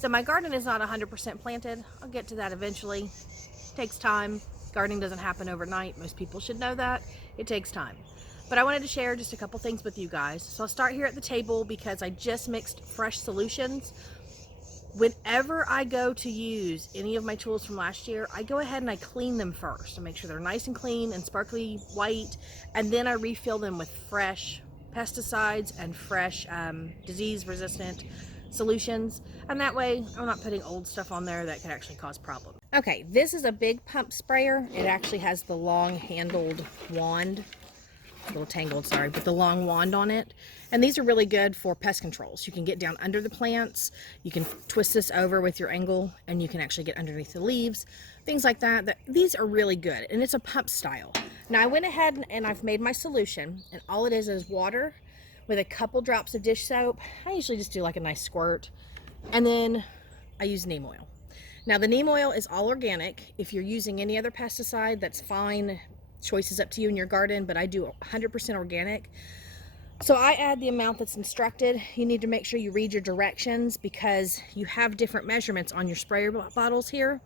So my garden is not 100% planted. I'll get to that eventually. It takes time. Gardening doesn't happen overnight. Most people should know that. It takes time. But I wanted to share just a couple things with you guys. So I'll start here at the table because I just mixed fresh solutions. Whenever I go to use any of my tools from last year, I go ahead and I clean them first to make sure they're nice and clean and sparkly white, and then I refill them with fresh pesticides and fresh disease resistant solutions, and that way I'm not putting old stuff on there that could actually cause problems. Okay, this is a big pump sprayer. It actually has the long handled wand, a little tangled, sorry, but the long wand on it. And these are really good for pest controls. You can get down under the plants, you can twist this over with your angle, and you can actually get underneath the leaves, things like that. These are really good, and it's a pump style. Now I went ahead and I've made my solution, and all it is water with a couple drops of dish soap. I usually just do like a nice squirt, and then I use neem oil. Now the neem oil is all organic. If you're using any other pesticide, that's fine. Choice is up to you in your garden, but I do 100% organic. So I add the amount that's instructed. You need to make sure you read your directions because you have different measurements on your sprayer bottles here,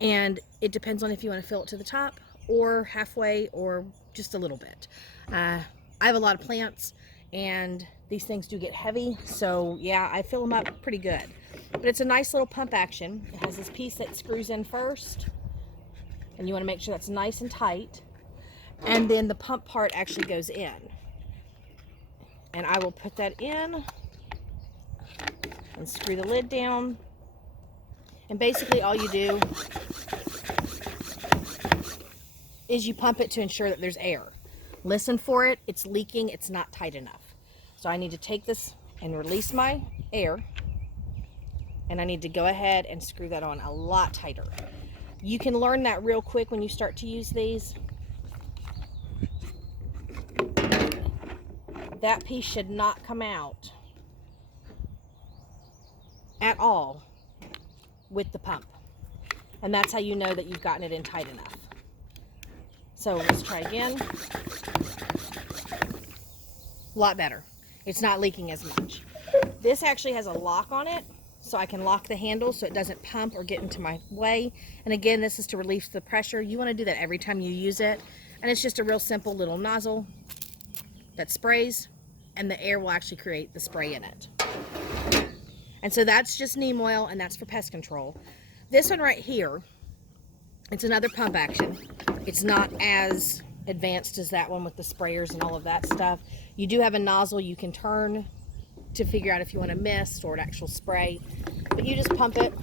and it depends on if you want to fill it to the top or halfway or just a little bit. I have a lot of plants and these things do get heavy, so yeah, I fill them up pretty good. But it's a nice little pump action. It has this piece that screws in first, and you want to make sure that's nice and tight, and then the pump part actually goes in. And I will put that in and screw the lid down. And basically all you do is you pump it to ensure that there's air. Listen for it. It's leaking. It's not tight enough. So I need to take this and release my air. And I need to go ahead and screw that on a lot tighter. You can learn that real quick when you start to use these. That piece should not come out at all with the pump. And that's how you know that you've gotten it in tight enough. So let's try again. A lot better. It's not leaking as much. This actually has a lock on it, so I can lock the handle so it doesn't pump or get into my way. And again, this is to release the pressure. You want to do that every time you use it. And it's just a real simple little nozzle that sprays, and the air will actually create the spray in it. And so that's just neem oil, and that's for pest control. This one right here, it's another pump action. It's not as advanced as that one with the sprayers and all of that stuff. You do have a nozzle you can turn to figure out if you want a mist or an actual spray, but you just pump it,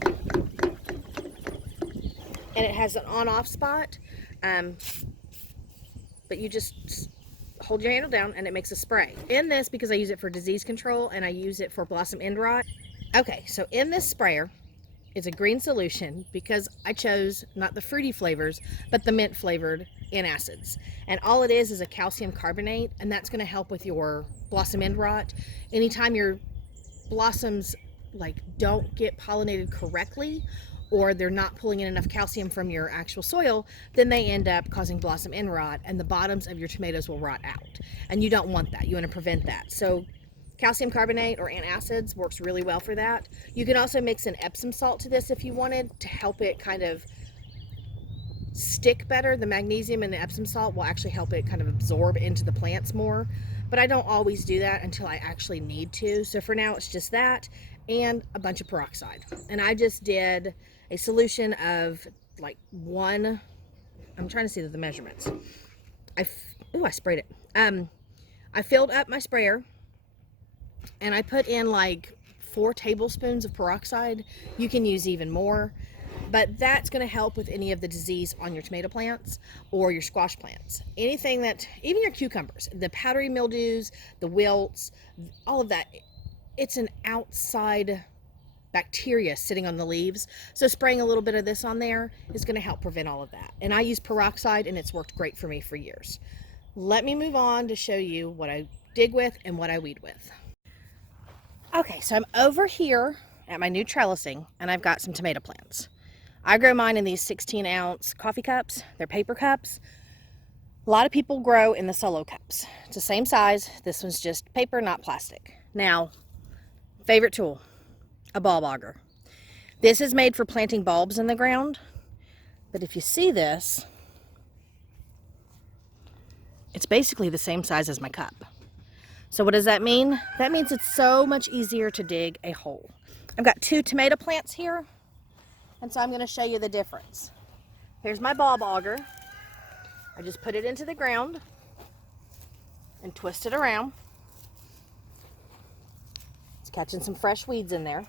and it has an on-off spot, but you just hold your handle down and it makes a spray. In this, because I use it for disease control and I use it for blossom end rot. Okay, so in this sprayer, it's a green solution because I chose not the fruity flavors, but the mint flavored antacids. And all it is a calcium carbonate, and that's going to help with your blossom end rot. Anytime your blossoms don't get pollinated correctly, or they're not pulling in enough calcium from your actual soil, then they end up causing blossom end rot, and the bottoms of your tomatoes will rot out. And you don't want that. You want to prevent that. So calcium carbonate or antacids works really well for that. You can also mix an Epsom salt to this if you wanted to help it kind of stick better. The magnesium in the Epsom salt will actually help it kind of absorb into the plants more. But I don't always do that until I actually need to. So for now, it's just that and a bunch of peroxide. And I just did a solution of like one, I'm trying to see the measurements. I sprayed it. I filled up my sprayer and I put in like 4 tablespoons of peroxide. You can use even more, but that's going to help with any of the disease on your tomato plants or your squash plants. Anything that, even your cucumbers, the powdery mildews, the wilts, all of that, it's an outside bacteria sitting on the leaves. So spraying a little bit of this on there is going to help prevent all of that. And I use peroxide and it's worked great for me for years. Let me move on to show you what I dig with and what I weed with. Okay, so I'm over here at my new trellising and I've got some tomato plants. I grow mine in these 16-ounce coffee cups. They're paper cups. A lot of people grow in the solo cups. It's the same size. This one's just paper, not plastic. Now, favorite tool, a ball bogger. This is made for planting bulbs in the ground, but if you see this, it's basically the same size as my cup. So what does that mean? That means it's so much easier to dig a hole. I've got 2 tomato plants here, and so I'm going to show you the difference. Here's my ball auger. I just put it into the ground and twist it around. It's catching some fresh weeds in there.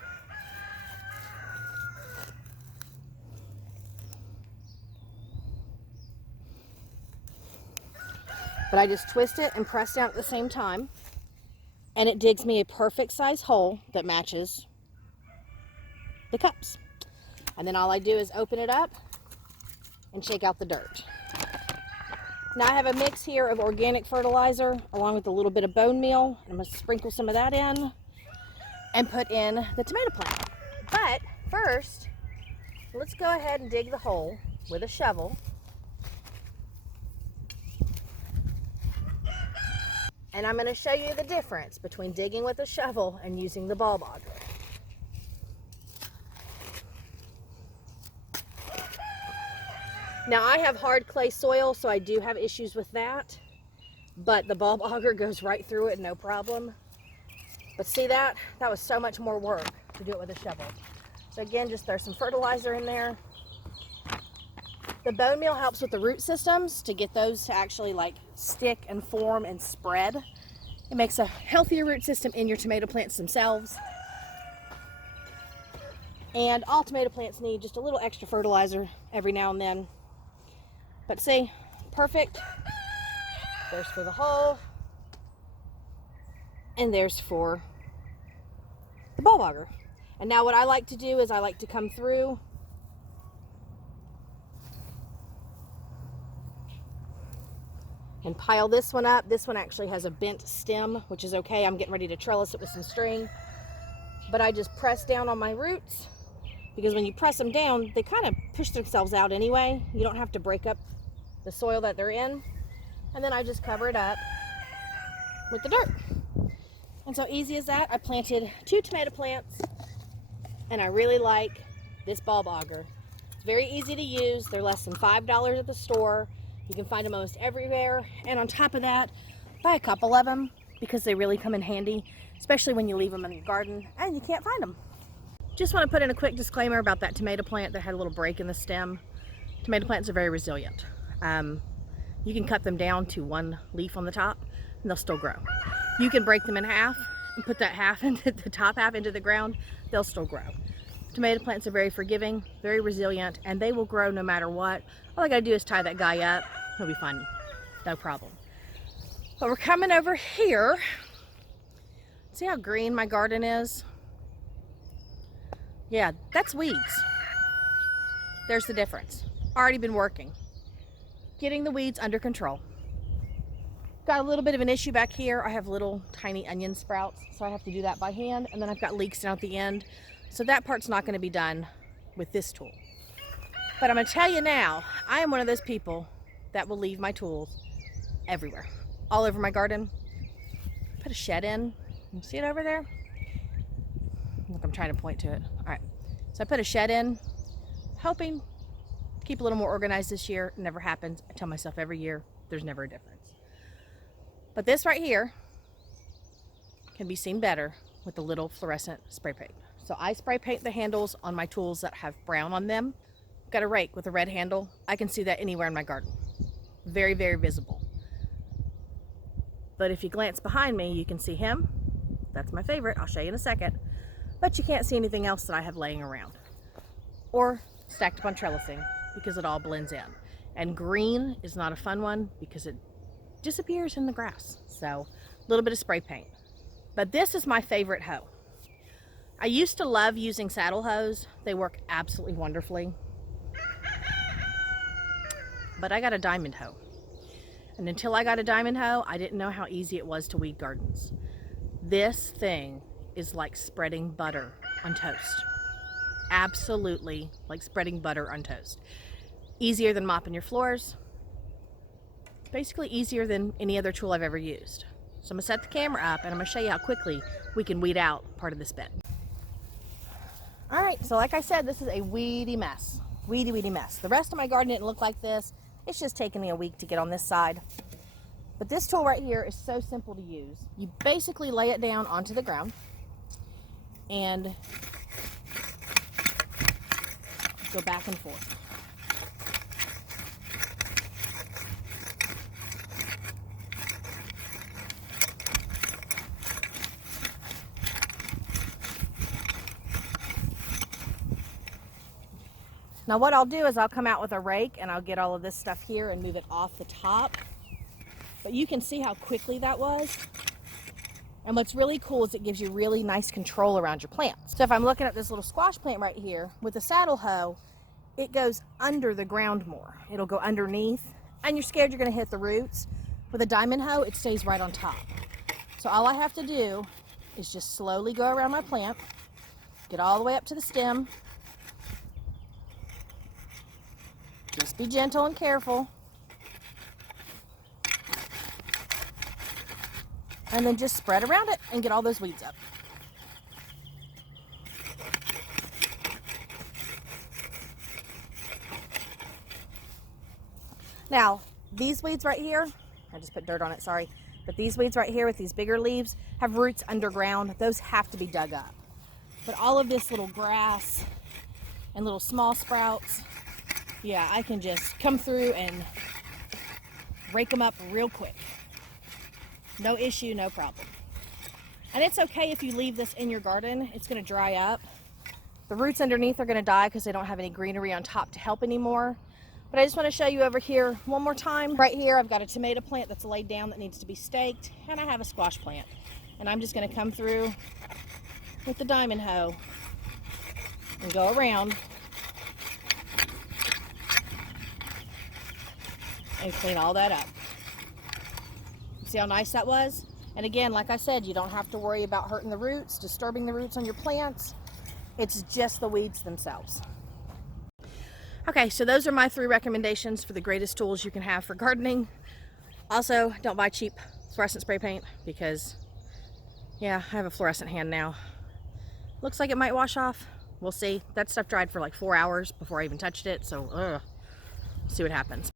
But I just twist it and press down at the same time, and it digs me a perfect size hole that matches the cups. And then all I do is open it up and shake out the dirt. Now I have a mix here of organic fertilizer along with a little bit of bone meal. I'm going to sprinkle some of that in and put in the tomato plant. But first, let's go ahead and dig the hole with a shovel. And I'm going to show you the difference between digging with a shovel and using the ball auger. Now I have hard clay soil, so I do have issues with that, but the ball auger goes right through it, no problem. But see that? That was so much more work to do it with a shovel. So again, just throw some fertilizer in there. The bone meal helps with the root systems to get those to actually like stick and form and spread. It makes a healthier root system in your tomato plants themselves. And all tomato plants need just a little extra fertilizer every now and then. But see, perfect. There's for the hole, and there's for the ball auger. And now what I like to do is I like to come through and pile this one up. This one actually has a bent stem, which is okay. I'm getting ready to trellis it with some string. But I just press down on my roots, because when you press them down, they kind of push themselves out anyway. You don't have to break up the soil that they're in. And then I just cover it up with the dirt. And so easy as that. I planted 2 tomato plants, and I really like this bulb auger. It's very easy to use. They're less than $5 at the store. You can find them almost everywhere. And on top of that, buy a couple of them because they really come in handy, especially when you leave them in your garden and you can't find them. Just want to put in a quick disclaimer about that tomato plant that had a little break in the stem. Tomato plants are very resilient. You can cut them down to 1 leaf on the top and they'll still grow. You can break them in half and put that half into the top half into the ground, they'll still grow. Tomato plants are very forgiving, very resilient, and they will grow no matter what. All I gotta do is tie that guy up, he'll be fine, no problem. But we're coming over here. See how green my garden is? Yeah, that's weeds. There's the difference. Already been working. Getting the weeds under control. Got a little bit of an issue back here. I have little tiny onion sprouts, so I have to do that by hand. And then I've got leeks down at the end. So that part's not gonna be done with this tool. But I'm gonna tell you now, I am one of those people that will leave my tools everywhere. All over my garden. Put a shed in. You see it over there? Look, I'm trying to point to it. All right, so I put a shed in, hoping to keep a little more organized this year. It never happens. I tell myself every year, there's never a difference. But this right here can be seen better with the little fluorescent spray paint. So I spray paint the handles on my tools that have brown on them. Got a rake with a red handle. I can see that anywhere in my garden. Very, very visible. But if you glance behind me, you can see him. That's my favorite. I'll show you in a second. But you can't see anything else that I have laying around or stacked up on trellising because it all blends in. And green is not a fun one because it disappears in the grass. So a little bit of spray paint. But this is my favorite hoe. I used to love using saddle hoes. They work absolutely wonderfully. But I got a diamond hoe. And until I got a diamond hoe, I didn't know how easy it was to weed gardens. This thing is like spreading butter on toast. Absolutely like spreading butter on toast. Easier than mopping your floors. Basically easier than any other tool I've ever used. So I'm gonna set the camera up and I'm gonna show you how quickly we can weed out part of this bed. All right, so like I said, this is a weedy mess. Weedy mess. The rest of my garden didn't look like this. It's just taken me a week to get on this side. But this tool right here is so simple to use. You basically lay it down onto the ground and go back and forth. Now what I'll do is I'll come out with a rake and I'll get all of this stuff here and move it off the top. But you can see how quickly that was. And what's really cool is it gives you really nice control around your plants. So if I'm looking at this little squash plant right here, with a saddle hoe, it goes under the ground more. It'll go underneath, and you're scared you're gonna hit the roots. With a diamond hoe, it stays right on top. So all I have to do is just slowly go around my plant, get all the way up to the stem. Just be gentle and careful. And then just spread around it and get all those weeds up. Now, these weeds right here, I just put dirt on it, sorry. But these weeds right here with these bigger leaves have roots underground. Those have to be dug up. But all of this little grass and little small sprouts, yeah, I can just come through and rake them up real quick. No issue, no problem. And it's okay if you leave this in your garden. It's going to dry up. The roots underneath are going to die because they don't have any greenery on top to help anymore. But I just want to show you over here one more time. Right here, I've got a tomato plant that's laid down that needs to be staked, and I have a squash plant. And I'm just going to come through with the diamond hoe and go around and clean all that up. See how nice that was? And again, like I said, you don't have to worry about hurting the roots, disturbing the roots on your plants. It's just the weeds themselves. Okay, so those are my 3 recommendations for the greatest tools you can have for gardening. Also, don't buy cheap fluorescent spray paint because, yeah, I have a fluorescent hand now. Looks like it might wash off. We'll see. That stuff dried for like 4 hours before I even touched it, so see what happens.